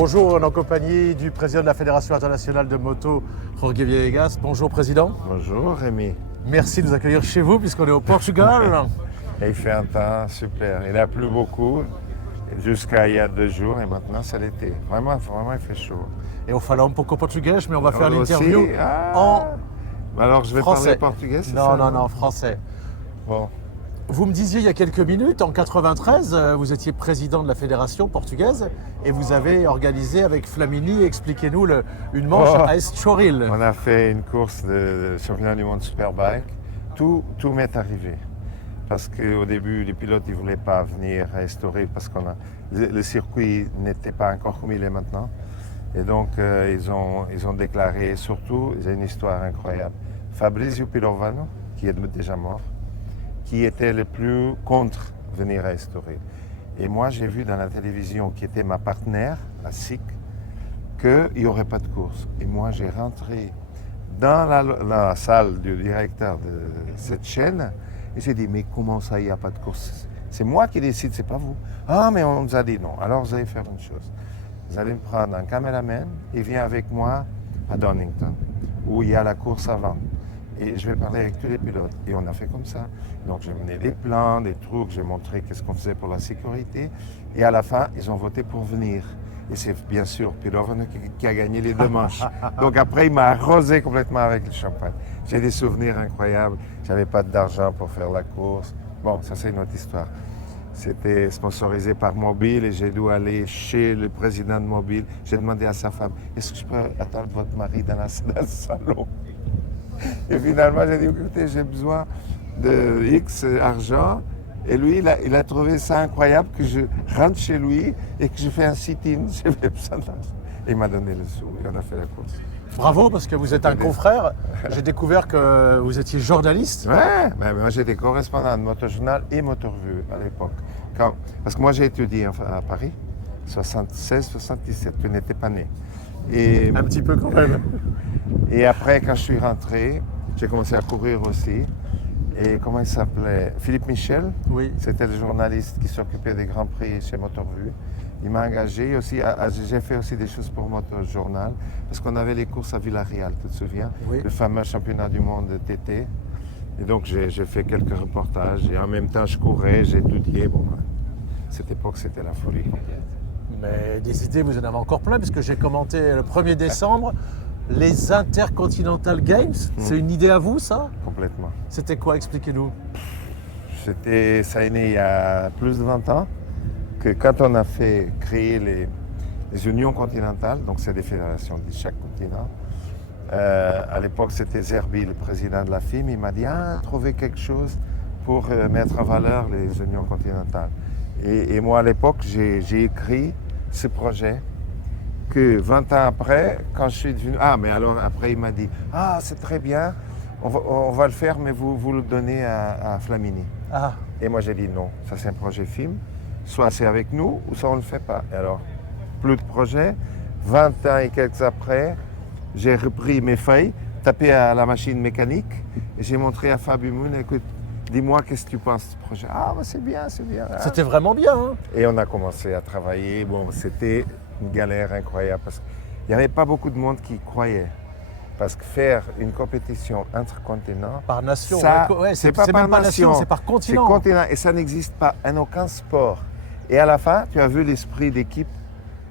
Bonjour, on est en compagnie du président de la Fédération internationale de moto, Jorge Villegas. Bonjour président. Bonjour Rémi. Merci de nous accueillir chez vous puisqu'on est au Portugal. Et il fait un temps super. Il a plu beaucoup jusqu'à il y a 2 jours et maintenant c'est l'été. Vraiment, il fait chaud. Et on fala un pouco portugais, mais on va faire Aussi, l'interview en Alors je vais français. parler portugais, c'est Non, ça? non, français. Bon. Vous me disiez il y a quelques minutes, en 93, vous étiez président de la fédération portugaise et vous avez organisé avec Flamini, expliquez-nous, une manche à Estoril. On a fait une course de championnat du monde Superbike. Tout m'est arrivé. Parce qu'au début, les pilotes ne voulaient pas venir à Estoril parce que le circuit n'était pas encore comme il est maintenant. Et donc, ils ont déclaré, surtout, il y a une histoire incroyable, Fabrizio Pirovano, qui est déjà mort, qui était le plus contre venir à Estoril. Et moi, j'ai vu dans la télévision, qui était ma partenaire, la SIC, qu'il n'y aurait pas de course. Et moi, j'ai rentré dans la salle du directeur de cette chaîne et j'ai dit, mais comment ça, il n'y a pas de course? C'est moi qui décide, c'est pas vous. Ah, mais on nous a dit non. Alors, vous allez faire une chose. Vous allez me prendre un caméraman et viens avec moi à Donington, où il y a la course avant. Et je vais parler avec tous les pilotes. Et on a fait comme ça. Donc, j'ai mené des plans, des trucs, j'ai montré qu'est-ce qu'on faisait pour la sécurité. Et à la fin, ils ont voté pour venir. Et c'est bien sûr Pirovano qui a gagné les 2 manches. Donc après, il m'a arrosé complètement avec le champagne. J'ai des souvenirs incroyables. J'avais pas d'argent pour faire la course. Bon, ça c'est une autre histoire. C'était sponsorisé par Mobile et j'ai dû aller chez le président de Mobile. J'ai demandé à sa femme, est-ce que je peux attendre votre mari dans le salon? Et finalement, j'ai dit, écoutez, j'ai besoin de X argent. Et lui, il a trouvé ça incroyable que je rentre chez lui et que je fais un sit-in. J'avais besoin d'argent. Et il m'a donné le sou et on a fait la course. Bravo, parce que vous êtes un confrère. J'ai découvert que vous étiez journaliste. Ouais, mais moi j'étais correspondant de Motojournal et Motorvue à l'époque. Parce que moi j'ai étudié à Paris, 76-77, tu n'étais pas né. Et, Un petit peu quand même. Et après, quand je suis rentré, j'ai commencé à courir aussi. Et comment il s'appelait? Philippe Michel. Oui. C'était le journaliste qui s'occupait des Grands Prix chez Motorvue. Il m'a engagé aussi. J'ai fait aussi des choses pour Motojournal parce qu'on avait les courses à Villarreal, tu te souviens? Oui. Le fameux championnat du monde de TT. Et donc j'ai fait quelques reportages et en même temps je courais, j'ai étudié. Bon, cette époque c'était la folie complète. Mais des idées, vous en avez encore plein, puisque j'ai commenté le 1er décembre les Intercontinental Games. C'est une idée à vous, ça? Complètement. C'était quoi? Expliquez-nous. Ça est né il y a plus de 20 ans, que quand on a créé les unions continentales, donc c'est des fédérations de chaque continent, à l'époque c'était Zerbi, le président de la FIM, il m'a dit trouvez quelque chose pour mettre en valeur les unions continentales. Et moi à l'époque j'ai écrit ce projet que 20 ans après, quand je suis devenu... mais alors après il m'a dit c'est très bien, on va le faire mais vous le donnez à Flamini. Et moi j'ai dit non, ça c'est un projet film, soit c'est avec nous ou soit on ne le fait pas. Et alors, plus de projet, 20 ans et quelques après, j'ai repris mes feuilles, tapé à la machine mécanique et j'ai montré à Fabio Moon, écoute, dis-moi qu'est-ce que tu penses de ce projet. C'est bien, c'est bien. C'était vraiment bien, hein? Et on a commencé à travailler. Bon, c'était une galère incroyable parce qu'il n'y avait pas beaucoup de monde qui croyait. Parce que faire une compétition intercontinent, par nation, c'est pas par nation, c'est par continent. C'est continent et ça n'existe pas en aucun sport. Et à la fin, tu as vu l'esprit d'équipe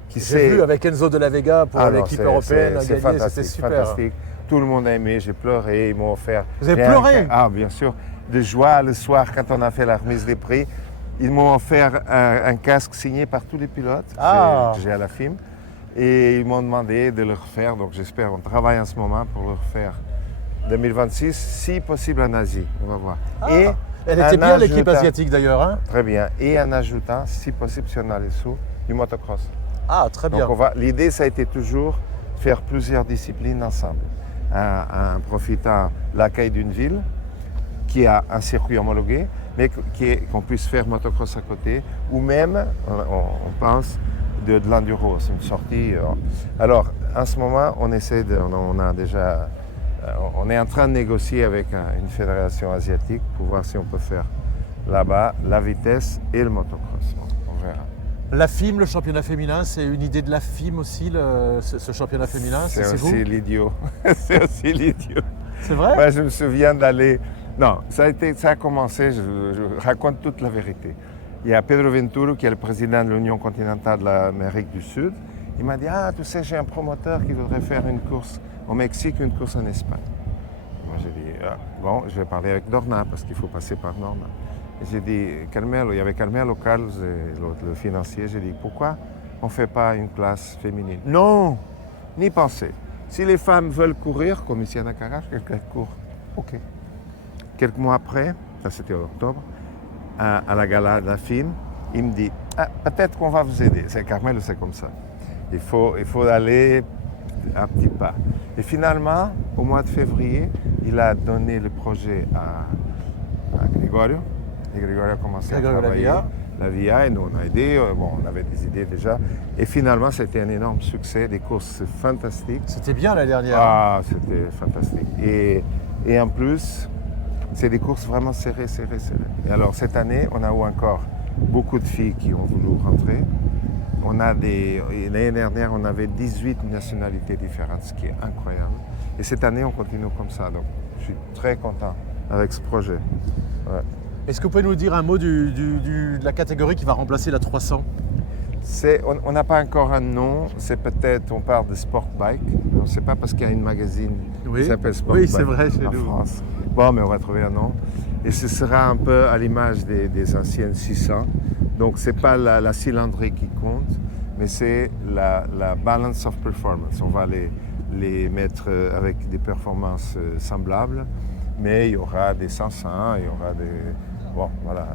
qui s'est... J'ai vu avec Enzo de la Vega pour l'équipe européenne à gagner, c'était super. Fantastique. Tout le monde a aimé, j'ai pleuré, ils m'ont offert... Vous avez pleuré? Bien sûr. De joie le soir quand on a fait la remise des prix. Ils m'ont offert un casque signé par tous les pilotes que j'ai à la FIM. Et ils m'ont demandé de le refaire, donc j'espère, on travaille en ce moment pour le refaire 2026, si possible en Asie, on va voir. Et elle était bien l'équipe asiatique d'ailleurs, hein? Très bien, et en ajoutant, si possible, si on a les sous, du motocross. Très bien. Donc l'idée, ça a été toujours faire plusieurs disciplines ensemble, en profitant de l'accueil d'une ville qui a un circuit homologué, mais qu'on puisse faire motocross à côté, ou même, on pense, de l'enduro, c'est une sortie. Alors, en ce moment, on est en train de négocier avec une fédération asiatique pour voir si on peut faire là-bas la vitesse et le motocross. On verra. La FIM, le championnat féminin, c'est une idée de la FIM aussi, ce championnat féminin, C'est vous? aussi l'idiot. C'est aussi l'idiot. C'est vrai? Moi, je me souviens d'aller... Non, ça a commencé, je raconte toute la vérité. Il y a Pedro Venturo, qui est le président de l'Union continentale de l'Amérique du Sud. Il m'a dit, ah, tu sais, j'ai un promoteur qui voudrait faire une course au Mexique, une course en Espagne. Moi, j'ai dit, ah, bon, je vais parler avec Dorna, parce qu'il faut passer par Dorna. Et j'ai dit, Carmelo, il y avait Carmelo Carlos, le financier, j'ai dit, pourquoi on ne fait pas une classe féminine? Non, ni penser. Si les femmes veulent courir, comme ici à Nakarash, qu'elles courent. OK. Quelques mois après, ça c'était en octobre, à la gala de la FIM, il me dit, ah, peut-être qu'on va vous aider. C'est Carmelo, c'est comme ça. Il faut aller un petit pas. Et finalement, au mois de février, il a donné le projet à Gregorio. Et Gregorio a commencé à travailler la VIA et nous on a aidé. Bon, on avait des idées déjà. Et finalement, c'était un énorme succès, des courses fantastiques. C'était bien la dernière. Ah, c'était fantastique. Et en plus, c'est des courses vraiment serrées. Et alors, cette année, on a eu encore beaucoup de filles qui ont voulu rentrer. L'année dernière, on avait 18 nationalités différentes, ce qui est incroyable. Et cette année, on continue comme ça. Donc, je suis très content avec ce projet. Ouais. Est-ce que vous pouvez nous dire un mot de la catégorie qui va remplacer la 300? On n'a pas encore un nom, c'est peut-être, on parle de sport bike. On ne sait pas parce qu'il y a une magazine qui s'appelle Sport Bike c'est vrai, chez en nous. France. Bon, mais on va trouver un nom. Et ce sera un peu à l'image des anciennes 600. Donc, ce n'est pas la cylindrée qui compte, mais c'est la balance of performance. On va les mettre avec des performances semblables, mais il y aura des 500, il y aura des... Bon, voilà,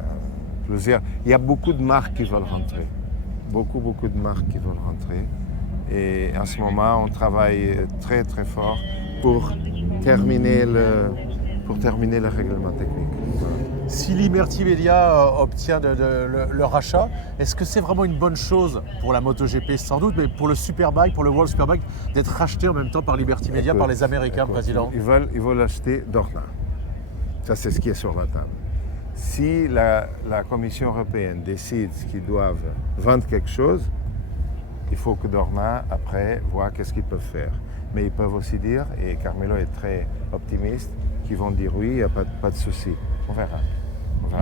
plusieurs. Il y a beaucoup de marques qui veulent rentrer. Beaucoup de marques qui veulent rentrer. Et en ce moment, on travaille très fort pour terminer le règlement technique. Voilà. Si Liberty Media obtient le rachat, est-ce que c'est vraiment une bonne chose pour la MotoGP sans doute, mais pour le Superbike, pour le World Superbike, d'être racheté en même temps par Liberty Media, par les Américains, président? Ils veulent acheter Dorna. Ça, c'est ce qui est sur la table. Si la Commission européenne décide qu'ils doivent vendre quelque chose, il faut que Dorna, après, voit qu'est-ce qu'ils peuvent faire. Mais ils peuvent aussi dire, et Carmelo est très optimiste, qu'ils vont dire oui, il n'y a pas de souci. On verra.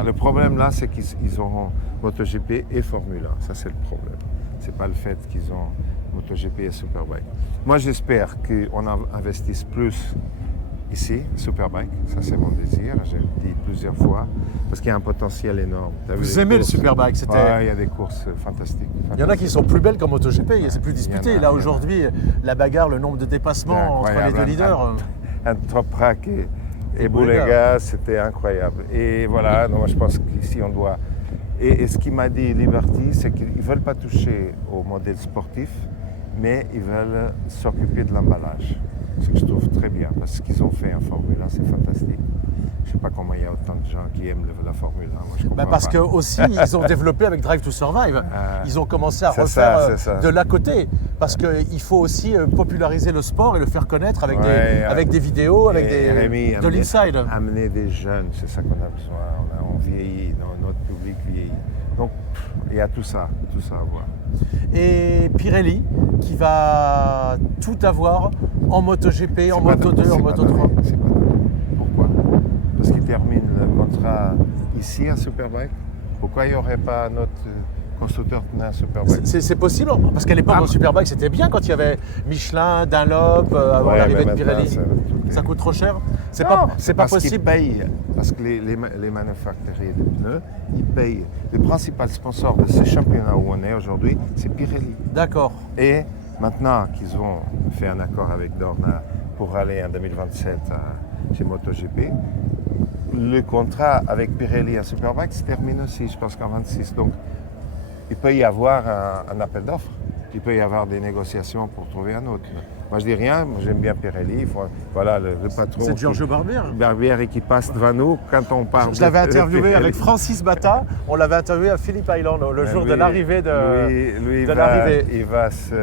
Le problème là, c'est qu'ils auront MotoGP et Formule 1. Ça, c'est le problème. Ce n'est pas le fait qu'ils ont MotoGP et Superbike. Moi, j'espère qu'on investisse plus ici, Superbike. Ça, c'est mon désir. J'ai dit plusieurs fois, parce qu'il y a un potentiel énorme. Vous aimez le Superbike? Ouais, il y a des courses fantastiques. Il y en a qui sont plus belles qu'en MotoGP, c'est plus disputé. Là, aujourd'hui, la bagarre, le nombre de dépassements entre les deux leaders. Un Toprak et Boulega, c'était incroyable. Et voilà, donc moi je pense qu'ici on doit... Et ce qu'il m'a dit Liberty, c'est qu'ils ne veulent pas toucher au modèle sportif, mais ils veulent s'occuper de l'emballage. Ce que je trouve très bien, parce que ce qu'ils ont fait en Formule 1, c'est fantastique. Je ne sais pas comment il y a autant de gens qui aiment la Formule 1. Moi, je comprends parce pas. que aussi, ils ont développé avec Drive to Survive. Ils ont commencé à refaire de l'à côté. Parce qu'il faut aussi populariser le sport et le faire connaître avec, avec des vidéos, avec de l'inside. Amener des jeunes, c'est ça qu'on a besoin. On vieillit, notre public vieillit. Donc, il y a tout ça à voir. Et Pirelli, qui va tout avoir en MotoGP, en Moto2, en Moto3. C'est pas donné. Pourquoi? Parce qu'il termine le contrat ici à Superbike. Pourquoi il n'y aurait pas notre constructeur d'un Superbike? C'est possible, parce qu'à l'époque, en Superbike, c'était bien quand il y avait Michelin, Dunlop, avant l'arrivée de Pirelli. Ça coûte trop cher? C'est pas possible. Parce que les manufacturiers de pneus, ils payent. Le principal sponsor de ce championnat où on est aujourd'hui, c'est Pirelli. D'accord. Et maintenant qu'ils ont fait un accord avec Dorna pour aller en 2027 chez MotoGP, le contrat avec Pirelli à Superbike se termine aussi, je pense qu'en 26. Donc, il peut y avoir un appel d'offres. Il peut y avoir des négociations pour trouver un autre. Moi, je dis rien. Moi, j'aime bien Pirelli. Voilà, le patron. C'est Giorgio Barbieri qui passe devant nous quand on parle. Je l'avais interviewé avec Francis Batta. On l'avait interviewé à Phillip Island le jour de l'arrivée Lui, il va se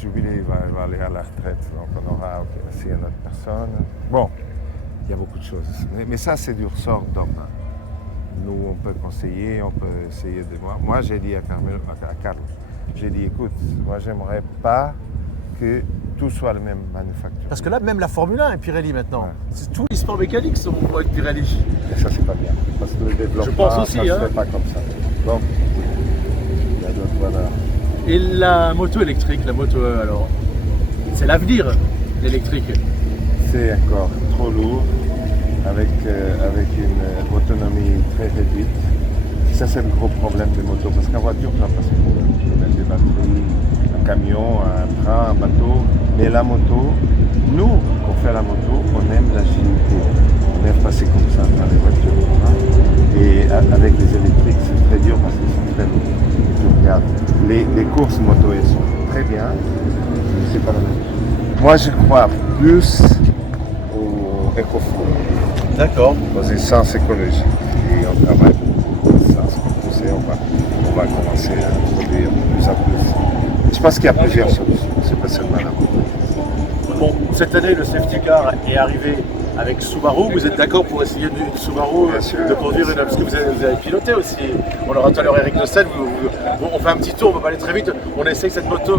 jubiler. Il va aller à la retraite. Donc, on aura aussi une autre personne. Bon, il y a beaucoup de choses. Mais ça, c'est du ressort d'Orna. nous, on peut conseiller, on peut essayer de voir. Moi, j'ai dit à Carlos, j'ai dit, écoute, moi, j'aimerais pas que tout soit la même manufacture. Parce que là, même la Formule 1 est Pirelli maintenant. Ouais. Tous les sports mécaniques sont avec Pirelli. Et ça, c'est pas bien. Parce que le développement, je pense aussi, ça ne se fait pas comme ça. Bon, il y a d'autres valeurs. Et la moto électrique, la moto E, alors, c'est l'avenir, l'électrique. C'est encore trop lourd, avec une autonomie très réduite. Ça, c'est le gros problème des motos. Parce qu'en voiture, tu n'as pas ce problème. Tu peux mettre des batteries, un camion, un train, un bateau. Mais la moto, nous, qu'on fait la moto, on aime l'agilité. On aime passer comme ça dans les voitures. Et avec les électriques, c'est très dur parce qu'ils sont très lourds. Tu regardes, les courses moto, elles sont très bien, mais c'est pas la même chose. Moi, je crois plus au éco-flow. D'accord. Dans un sens écologique. Et on travaille dans ce sens pour pousser, on va commencer à produire de plus en plus. Je pense qu'il y a plusieurs solutions, c'est pas seulement la moto. Bon, cette année, le safety car est arrivé avec Subaru. Vous êtes d'accord pour essayer une Subaru de produire une... Parce que vous avez piloté aussi. On aura tout à l'heure Eric de Seine. On fait un petit tour, on va pas aller très vite. On essaye cette voiture,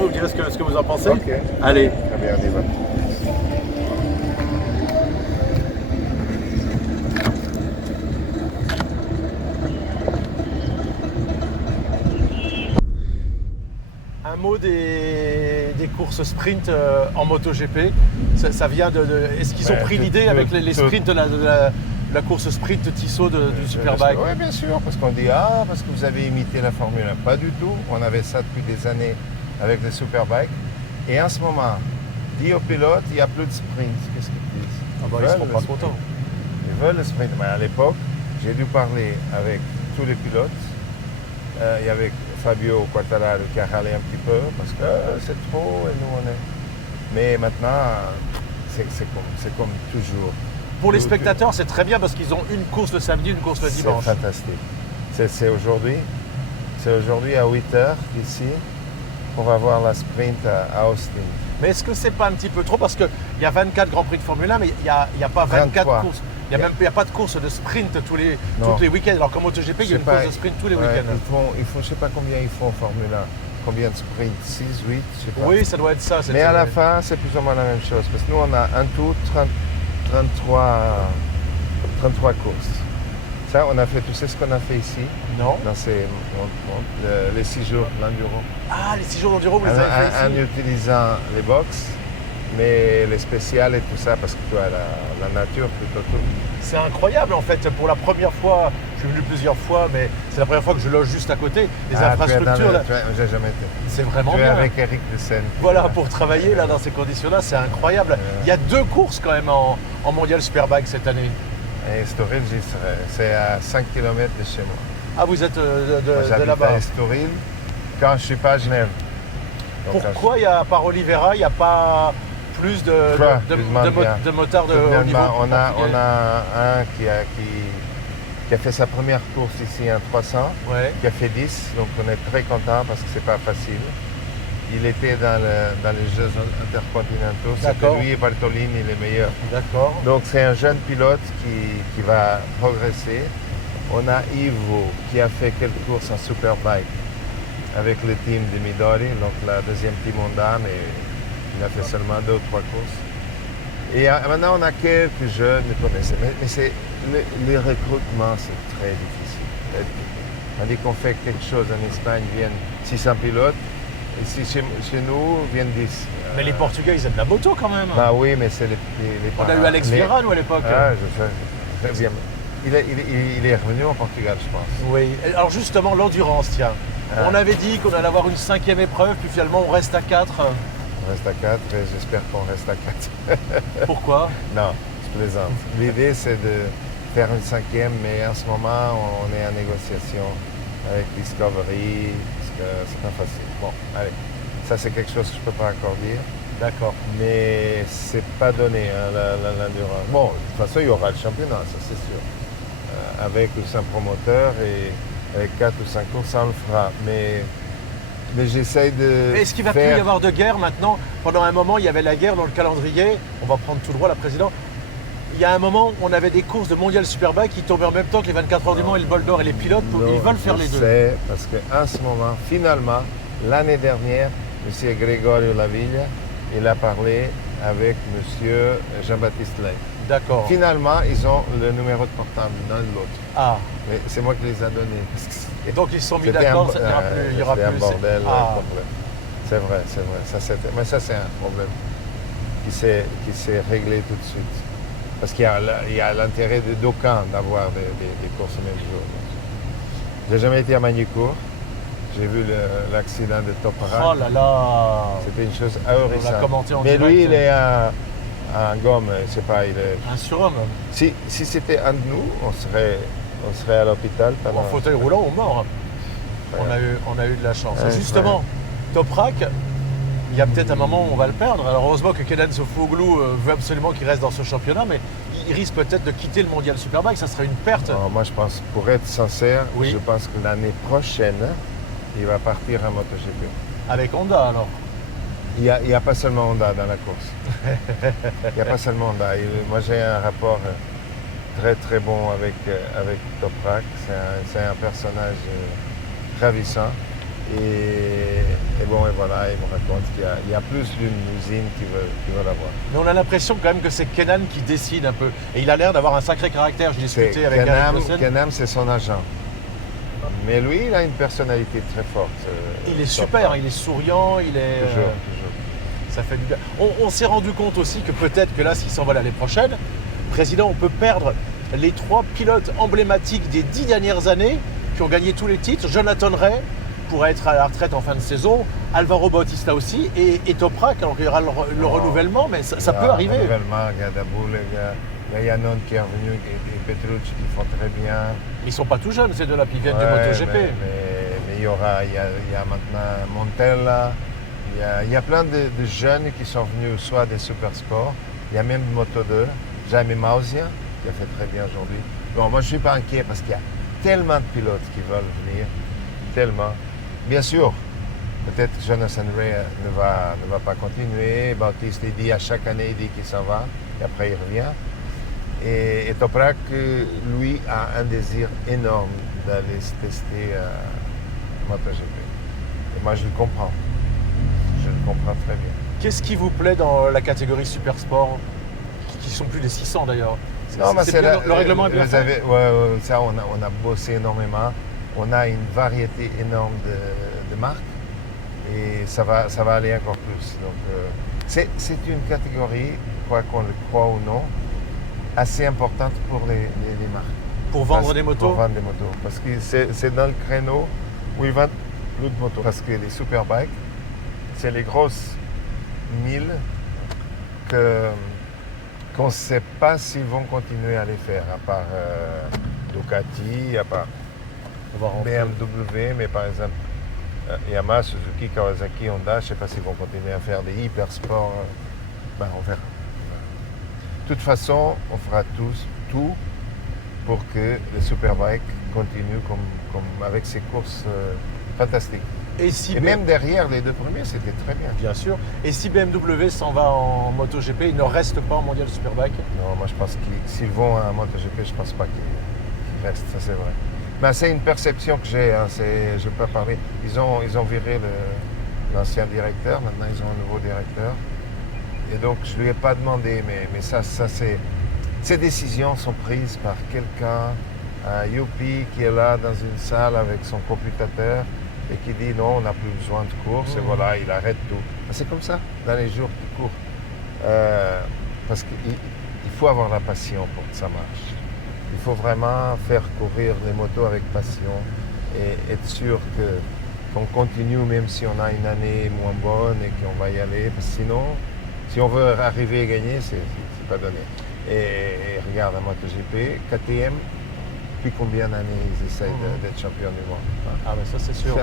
vous me direz ce que vous en pensez. Okay. Allez. Très bien, on y va. Un mot des courses sprint en MotoGP, ça vient de est-ce qu'ils ont pris l'idée avec les sprints de la course sprint Tissot du Superbike? Oui, bien sûr, parce qu'on dit parce que vous avez imité la Formule 1. Pas du tout, on avait ça depuis des années avec les Superbikes. Et en ce moment, dit aux pilotes, il n'y a plus de sprint. Qu'est-ce qu'ils disent? Ils ne seront pas contents. Ils veulent le sprint. Mais à l'époque, j'ai dû parler avec tous les pilotes. Il y avait Fabio Quartararo qui a râlé un petit peu parce que c'est trop et nous on est. Mais maintenant, c'est comme toujours. Pour les spectateurs, c'est très bien parce qu'ils ont une course le samedi, une course le dimanche. C'est fantastique. C'est aujourd'hui. C'est aujourd'hui à 8h ici. On va voir la sprint à Austin. Mais est-ce que c'est pas un petit peu trop? Parce qu'il y a 24 Grands Prix de Formule 1, mais il n'y a pas 24 courses. Il n'y a pas de course de sprint tous les week-ends. Alors qu'en MotoGP, il y a une course de sprint tous les week-ends. Ils font, je ne sais pas combien ils font en Formule 1. Combien de sprints? 6, 8, je sais pas. Oui, ça doit être ça. Mais à la fin, c'est plus ou moins la même chose. Parce que nous, on a un tout 33 courses. Ça, on a fait, tu sais ce qu'on a fait ici? Non. Dans les 6 jours l'enduro. Ah, les 6 jours d'enduro, vous les avez fait ici? En utilisant les box, mais les spéciales et tout ça, parce que tu as la nature plutôt tout. C'est incroyable en fait, pour la première fois, je suis venu plusieurs fois, mais c'est la première fois que je loge juste à côté. Les infrastructures, j'ai jamais été. C'est vraiment bien. bien. Avec Eric de Seine. Voilà, pour travailler là dans ces conditions-là, c'est incroyable. Il y a 2 courses quand même en Mondial Superbike cette année. Et Estoril, j'y serai. C'est à 5 km de chez moi. Ah, vous êtes de là-bas? J'habite à Estoril quand je ne suis pas à Genève. Donc, pourquoi par Oliveira, il n'y a pas plus de motards de haut niveau? On a un qui a fait sa première course ici en 300, qui a fait 10, donc on est très content parce que c'est pas facile. Il était dans les Jeux intercontinentaux, c'était lui et Bartolini les meilleurs. D'accord. Donc c'est un jeune pilote qui va progresser. On a Ivo qui a fait quelques courses en Superbike avec le team de Midori, donc la deuxième team Honda, mais il a fait seulement 2 ou 3 courses. Et maintenant, on a quelques jeunes, mais les recrutements, c'est très difficile. On dit qu'on fait quelque chose en Espagne, viennent 600 pilotes. Ici, chez nous, viennent 10. Mais les Portugais, ils aiment la moto quand même. Bah oui, mais c'est les On a eu Alex Vieira, nous, à l'époque. Ah, je sais. Très bien. Il est revenu au Portugal, je pense. Oui. Alors justement, l'endurance, tiens. On avait dit qu'on allait avoir une 5e épreuve, puis finalement, on reste à 4. On reste à 4 et j'espère qu'on reste à 4. Pourquoi? Non, je plaisante. L'idée, c'est de faire une 5e, mais en ce moment, on est en négociation avec Discovery, parce que c'est pas facile. Bon, allez, ça c'est quelque chose que je ne peux pas encore dire. D'accord. Mais c'est pas donné, hein, l'endurance. Bon, de toute façon, il y aura le championnat, ça c'est sûr. Avec ou sans promoteur et avec 4 ou 5 courses, ça on le fera. Mais j'essaye de. Est-ce qu'il va plus y avoir de guerre maintenant? Pendant un moment, il y avait la guerre dans le calendrier. On va prendre tout droit, la présidente. y a un moment, on avait des courses de Mondial Superbike qui tombaient en même temps que les 24 heures du Mans et le bol d'or et les pilotes, ils veulent faire les deux. C'est parce qu'en ce moment, finalement, l'année dernière, M. Gregorio Laviglia, il a parlé avec M. Jean-Baptiste Lay. D'accord. Finalement, ils ont le numéro de portable l'un de l'autre. Ah. Mais c'est moi qui les ai donnés. Et donc ils se sont mis d'accord, il y aura plus. C'est un bordel. C'est vrai. Mais ça, c'est un problème qui s'est réglé tout de suite. Parce qu'il y a l'intérêt d'aucun d'avoir des courses au même jour. J'ai jamais été à Magny-Cours. J'ai vu l'accident de Toprak. Oh là là. C'était une chose ahurissante. On l'a commenté en Mais direct. lui, il est un gomme, je sais pas, il est... Un surhomme. Si c'était un de nous, on serait à l'hôpital. En fauteuil roulant ou mort. Ouais. On a eu de la chance. Ouais, justement, Toprak, il y a peut-être un moment où on va le perdre. Alors heureusement que Kenan Sofuoglu veut absolument qu'il reste dans ce championnat, mais il risque peut-être de quitter le Mondial Superbike, ça serait une perte. Non, moi je pense, pour être sincère, je pense que l'année prochaine, il va partir en MotoGP. Avec Honda alors? Il n'y a pas seulement Honda dans la course. Il n'y a pas seulement Honda. Moi j'ai un rapport très très bon avec Toprak. C'est un personnage ravissant. Et voilà, il me raconte qu'il y a plus d'une usine qui veut l'avoir. Mais on a l'impression quand même que c'est Kenan qui décide un peu. Et il a l'air d'avoir un sacré caractère. Je discutais avec Kenan, c'est son agent. Mais lui, il a une personnalité très forte. Il est super, il est souriant, il est... Toujours. Ça fait du bien. On s'est rendu compte aussi que peut-être que là, s'il s'envole l'année prochaine, Président, on peut perdre les 3 pilotes emblématiques des 10 dernières années qui ont gagné tous les titres. Jonathan Ray pourrait être à la retraite en fin de saison, Alvaro Bautista aussi, et Toprak, alors qu'il y aura le renouvellement, mais ça peut arriver. Le renouvellement, Gadaboul, il y a Yannon qui est revenu, et Petrucci qui font très bien. Ils sont pas tout jeunes, ces deux-là, qui viennent du MotoGP. Mais il y a maintenant Montella, il y a plein de jeunes qui sont venus soit des Supersports, il y a même Moto2, Jaime Maussia, qui a fait très bien aujourd'hui. Bon, moi je ne suis pas inquiet parce qu'il y a tellement de pilotes qui veulent venir, tellement. Bien sûr, peut-être Jonathan Ray ne va pas continuer. Bautista, il dit à chaque année, il dit qu'il s'en va, et après il revient. Et Toprak, lui, a un désir énorme d'aller se tester à MotoGP. Et moi, je le comprends. Je le comprends très bien. Qu'est-ce qui vous plaît dans la catégorie Super Sport, qui sont plus des 600 d'ailleurs? Le règlement est bien fait. Ça, on a bossé énormément. On a une variété énorme de marques et ça va aller encore plus. Donc, c'est une catégorie, quoi qu'on le croit ou non, assez importante pour les marques. Pour vendre des motos? Pour vendre des motos. Parce que c'est dans le créneau où ils vendent plus de motos. Parce que les superbikes, c'est les grosses milles qu'on ne sait pas s'ils vont continuer à les faire, à part Ducati, à part BMW, mais par exemple Yamaha, Suzuki, Kawasaki, Honda, je ne sais pas s'ils vont continuer à faire des hypersports. On verra. De toute façon, on fera tout pour que les superbikes continuent comme avec ces courses fantastiques. Et même derrière les 2 premiers, c'était très bien. Bien sûr. Et si BMW s'en va en MotoGP, il ne reste pas en Mondial Superbike? Non, moi je pense qu'ils s'ils vont en MotoGP, je ne pense pas qu'ils restent, ça c'est vrai. Mais c'est une perception que j'ai, hein, je ne peux pas parler. Ils ont viré l'ancien directeur, maintenant ils ont un nouveau directeur. Et donc je ne lui ai pas demandé, mais ça ces décisions sont prises par quelqu'un, un youpi qui est là dans une salle avec son computateur et qui dit non, on n'a plus besoin de course, et voilà, il arrête tout. C'est comme ça, dans les jours qui courent. Parce qu'il faut avoir la passion pour que ça marche. Il faut vraiment faire courir les motos avec passion et être sûr qu'on continue même si on a une année moins bonne et qu'on va y aller. Parce que sinon, si on veut arriver à gagner, c'est pas donné. Et regarde, à MotoGP, KTM, depuis combien d'années ils essayent d'être champions du monde? Ah mais ça c'est sûr.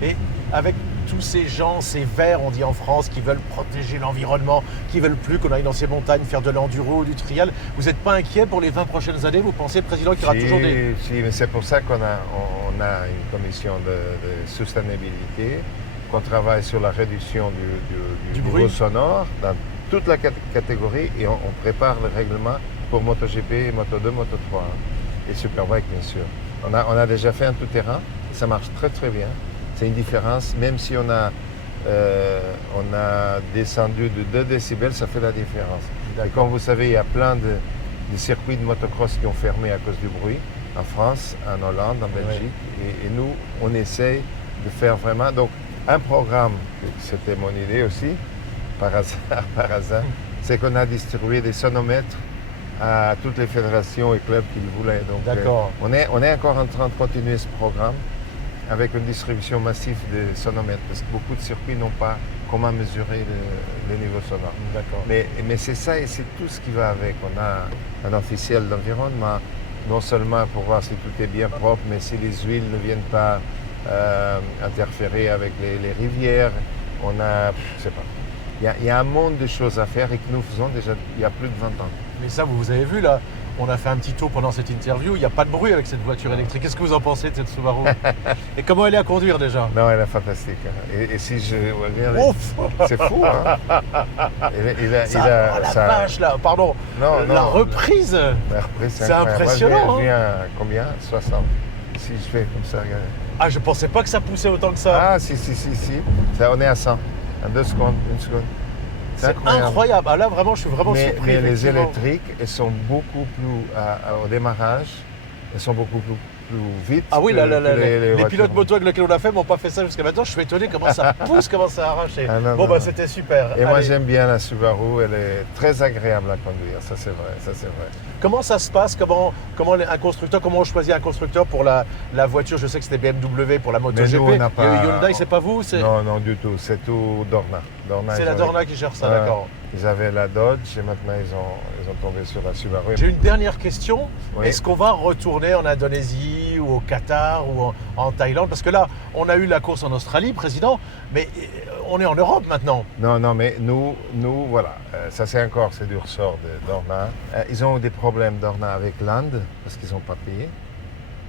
Et avec tous ces gens, ces verts, on dit en France, qui veulent protéger l'environnement, qui veulent plus qu'on aille dans ces montagnes faire de l'enduro ou du trial, vous n'êtes pas inquiet pour les 20 prochaines années? Vous pensez, Président, qu'il y aura toujours des... Si, mais c'est pour ça qu'on a une commission de sustainabilité, qu'on travaille sur la réduction du niveau sonore dans toute la catégorie et on prépare le règlement pour MotoGP, Moto2, Moto3 et Superbike bien sûr. On a déjà fait un tout-terrain, ça marche très très bien. C'est une différence, même si on a descendu de 2 décibels, ça fait la différence. Et comme vous savez, il y a plein de circuits de motocross qui ont fermé à cause du bruit, en France, en Hollande, en Belgique. Et nous, on essaye de faire vraiment donc, un programme, c'était mon idée aussi, par hasard, c'est qu'on a distribué des sonomètres à toutes les fédérations et clubs qui le voulaient. Donc, on est encore en train de continuer ce programme avec une distribution massive de sonomètres, parce que beaucoup de circuits n'ont pas comment mesurer le niveau sonore. Mais c'est ça et c'est tout ce qui va avec. On a un officiel d'environnement, non seulement pour voir si tout est bien propre, mais si les huiles ne viennent pas interférer avec les rivières. On a, je sais pas, il y a un monde de choses à faire et que nous faisons déjà il y a plus de 20 ans. Mais ça, vous avez vu là, on a fait un petit tour pendant cette interview, il n'y a pas de bruit avec cette voiture électrique. Qu'est-ce que vous en pensez de cette Subaru? Et comment elle est à conduire déjà? Non, elle est fantastique. Et si je regarde, c'est fou, hein? La vache là, pardon, la reprise, c'est impressionnant. Moi, je viens à combien? 60. Si je fais comme ça, regardez. Ah, je pensais pas que ça poussait autant que ça. Ah, si. Ça, on est à 100. En 2 secondes, 1 seconde. C'est incroyable. Ah, là, vraiment, je suis vraiment surpris. Mais les électriques, elles sont beaucoup plus, au démarrage, elles sont beaucoup plus vite. Ah oui, les pilotes moto avec lesquels on a fait m'ont pas fait ça jusqu'à maintenant. Je suis étonné comment ça pousse, comment ça arrache. C'était super. Et moi, j'aime bien la Subaru. Elle est très agréable à conduire. Ça, c'est vrai. Comment ça se passe? Comment on choisit un constructeur pour la voiture? Je sais que c'était BMW pour la MotoGP. Hyundai, c'est pas vous? Non, du tout. C'est tout Dorna. C'est la Dorna qui gère ça, d'accord. Ils avaient la Dodge et maintenant ils ont tombé sur la Subaru. J'ai une dernière question. Oui. Est-ce qu'on va retourner en Indonésie ou au Qatar ou en Thaïlande? Parce que là, on a eu la course en Australie, président, mais on est en Europe maintenant. Non, mais nous voilà. Ça, c'est du ressort de Dorna. Ils ont eu des problèmes, Dorna, avec l'Inde, parce qu'ils n'ont pas payé.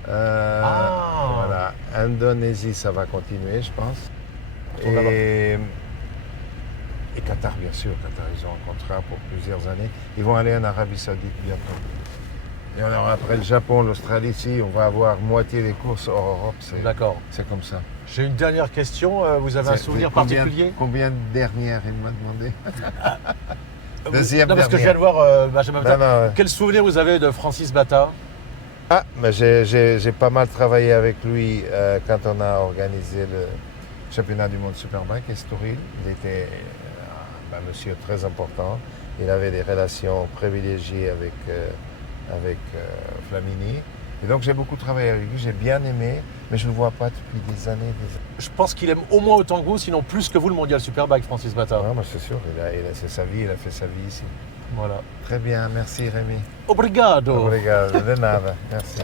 Voilà. Indonésie, ça va continuer, je pense. Et Qatar, bien sûr. Qatar, ils ont un contrat pour plusieurs années. Ils vont aller en Arabie Saoudite bientôt. Et on aura après le Japon, l'Australie, ici, on va avoir moitié des courses hors Europe. D'accord. C'est comme ça. J'ai une dernière question. Vous avez un souvenir particulier? Combien de dernières, il m'a demandé? Deuxième dernière. Parce que je viens de voir Benjamin Bata. Quel souvenir vous avez de Francis Bata? Mais j'ai pas mal travaillé avec lui quand on a organisé le championnat du monde Superbike Estoril. Il était un monsieur très important. Il avait des relations privilégiées avec Flamini. Et donc j'ai beaucoup travaillé avec lui, j'ai bien aimé, mais je ne le vois pas depuis des années. Je pense qu'il aime au moins autant que vous, sinon plus que vous, le mondial Superbike, Francis Bata. Non, c'est sûr, c'est sa vie, il a fait sa vie ici. Voilà. Très bien, merci Rémi. Obrigado. Obrigado, de nada, merci.